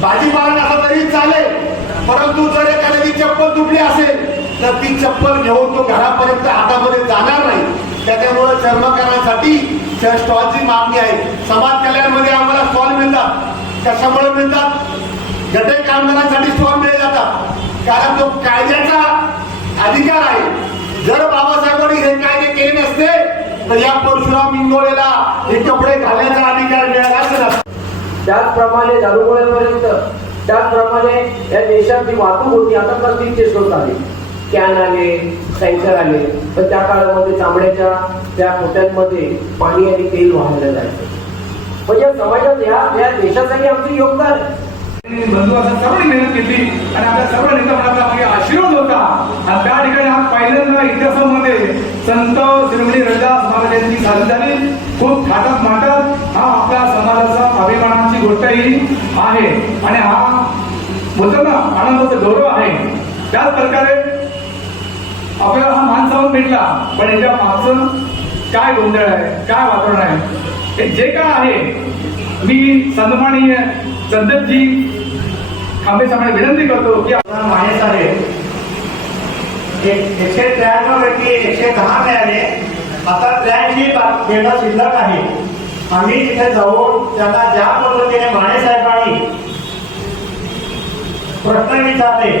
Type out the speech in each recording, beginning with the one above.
भाजीपाला नसला तरी चालेल. परंतु जर एखाद्याची चप्पल तुटली असेल तर ती चप्पल घेऊन तो घरापर्यंत हातामध्ये जाणार नाही. त्याच्यामुळे चर्मकारांसाठी त्या स्टॉलची मागणी आहे. समाज कल्याणमध्ये आम्हाला स्टॉल मिळतात. कशामुळे मिळतात? गटे कामगारांसाठी स्टॉल मिळले जातात. कारण तो कायद्याचा अधिकार आहे. जर बाबासाहेबांनी हे कायदे केले नसते तर या परशुराम इंगोळेला हे कपडे घालण्याचा अधिकार मिळाला त्याचप्रमाणे दारुगोळ्यापर्यंत त्याचप्रमाणे या देशात जी वाहतूक होती आता प्लास्टिकचे स्रोत आले. कॅन आले टँकर आले तर त्या काळामध्ये चामड्याच्या त्या पोत्यांमध्ये पाणी आणि तेल वाहलं जायचं. म्हणजे या समाजात ह्या या देशासाठी आमचं योगदान आहे. बंधू असं मेहनत केली आणि आपल्या सर्व नेता मनातला आशीर्वाद होता. आणि त्या ठिकाणी हा पहिल्यांदा इतिहासामध्ये संत श्रीमणी रविदास महाराजांची साजरी झाली खूप थाटात माटात अभिमानाची आहे. आणि हा बोलतो ना आनंदाचा गौरव आहे. त्याच प्रकारे आपल्याला हा मान सन्मान भेटला पण याच्या मागचं काय गोंधळ आहे काय वातावरण आहे हे जे काय आहे मी सन्माननीय संदीपजी खांबे साहेबांना विनंती करतो की आपला साहेब आहे एकशे त्र्याण्णव पैकी एकशे दहा मिळाले. आता त्र्याऐंशी डेटा शिल्लक आहे. आम्ही तिथे जाऊन त्यांना ज्या पद्धतीने माने साहेबांनी प्रश्न विचारले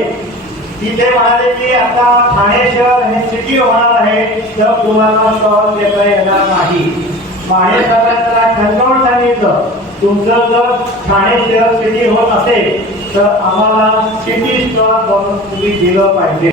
की ते म्हणाले की आता ठाणे शहर हे सिटी होणार आहे तर तुम्हाला सहज देता येणार नाही. माने साहेबांनी खंडवून सांगितलं. तुमचं जर ठाणे शहर सिटी होत असेल तर आम्हाला सिटी स्टॉल बनवून तुम्ही दिलं पाहिजे.